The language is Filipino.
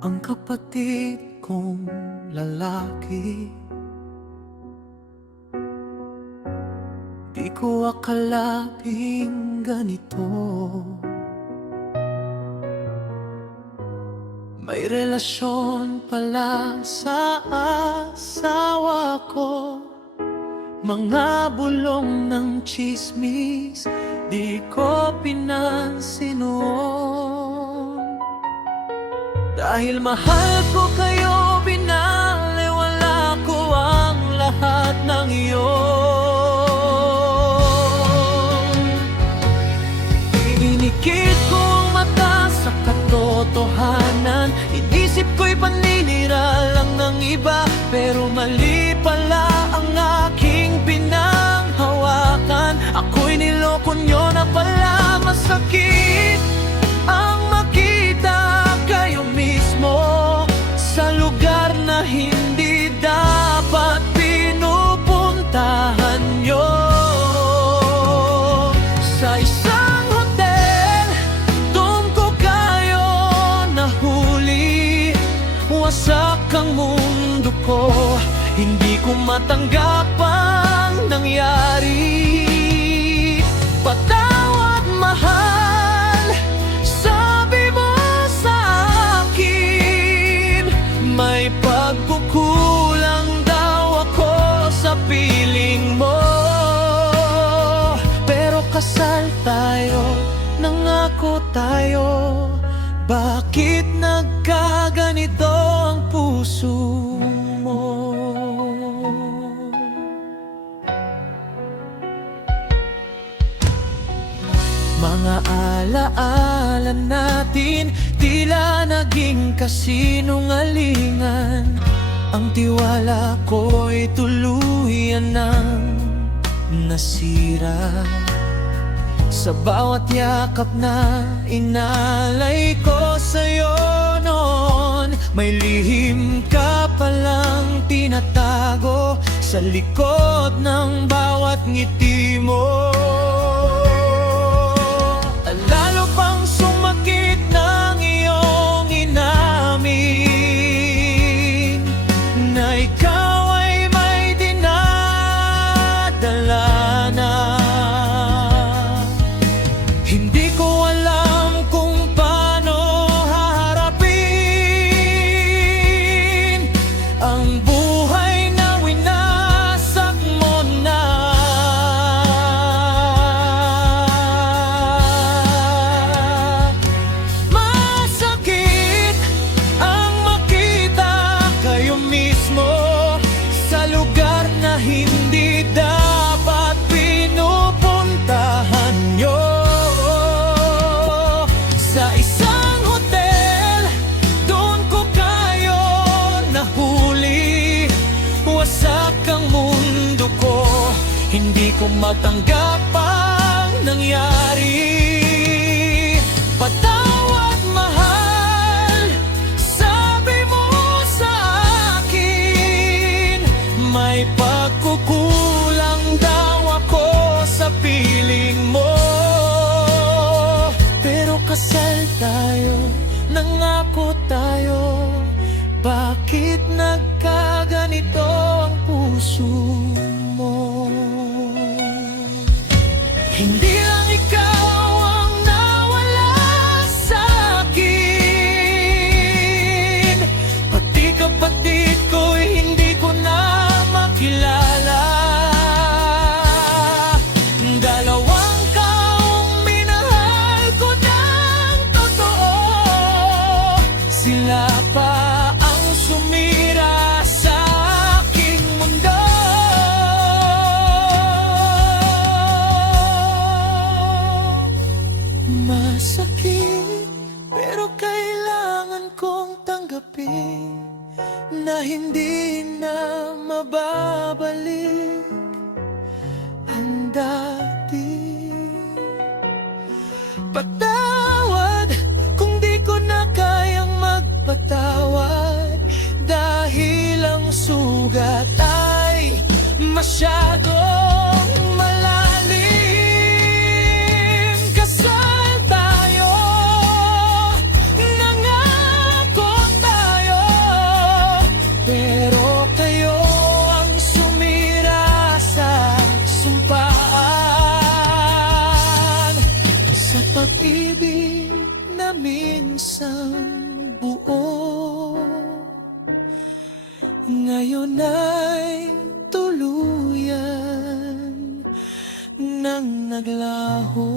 ang kapatid kong lalaki. Di ko akalaping ganito, may relasyon pala sa asawa ko. Mga bulong ng tsismis, di ko pinansin noon. Dahil mahal ko kayo, binaliwala ko ang lahat ng iyon. Inikit ko ang mata sa katotohanan, inisip ko'y paninira lang ng iba, pero mali pala ang aking pinanghawakan. Ako'y niloko nyo na pala. Masakit ang makita kayo mismo sa lugar na hindi dapat pinupuntahan nyo. Sa isang hotel, doon ko kayo nahuli. Wasak ang mundo ko, hindi ko matanggap ang nangyari. Patawad, mahal, sabi mo sa akin. May pagkukulang daw ako sa piling mo, pero kasal tayo, nangako tayo. Bakit nagkaganito ang puso mo? Mga alaala natin, tila naging kasinungalingan. Ang tiwala ko'y tuluyan ng nasira. Sa bawat yakap na inalay ko sa'yo noon, may lihim ka palang tinatago sa likod ng bawat ngiti mo. Lalo pang sumakit ng iyong inamin na ikaw ay may dinadala na. Hindi ko alam kung paano haharapin ang buhay na winasak mo na. Masakit ang makita kayo mismo sa lugar na hindi dapat pinupuntahan nyo. Sa isang hotel, doon ko kayo nahuli. Wasak ang mundo ko, hindi ko matanggap ang nangyari. Patawad, mahal, sabi mo sa akin. May pagkukulang daw ako sa piling mo, pero kasal tayo, nangako tayo. Bakit nagkaganito ang puso mo? Hindi lang ikaw ang nawala sa akin, pati kapatid ko'y hindi ko na makilala. Dalawang taong minahal ko ng totoo, sila pa ang sumira sa aking mundo. Masakit, pero kailangan kong tanggapin na hindi na mababalik ang dati. Patawad kung di ko na kayang magpatawad, dahil ang sugat ay masyadong malalim. Kasal tayo, nangako tayo. buo, ngayon ay tuluyan nang naglaho.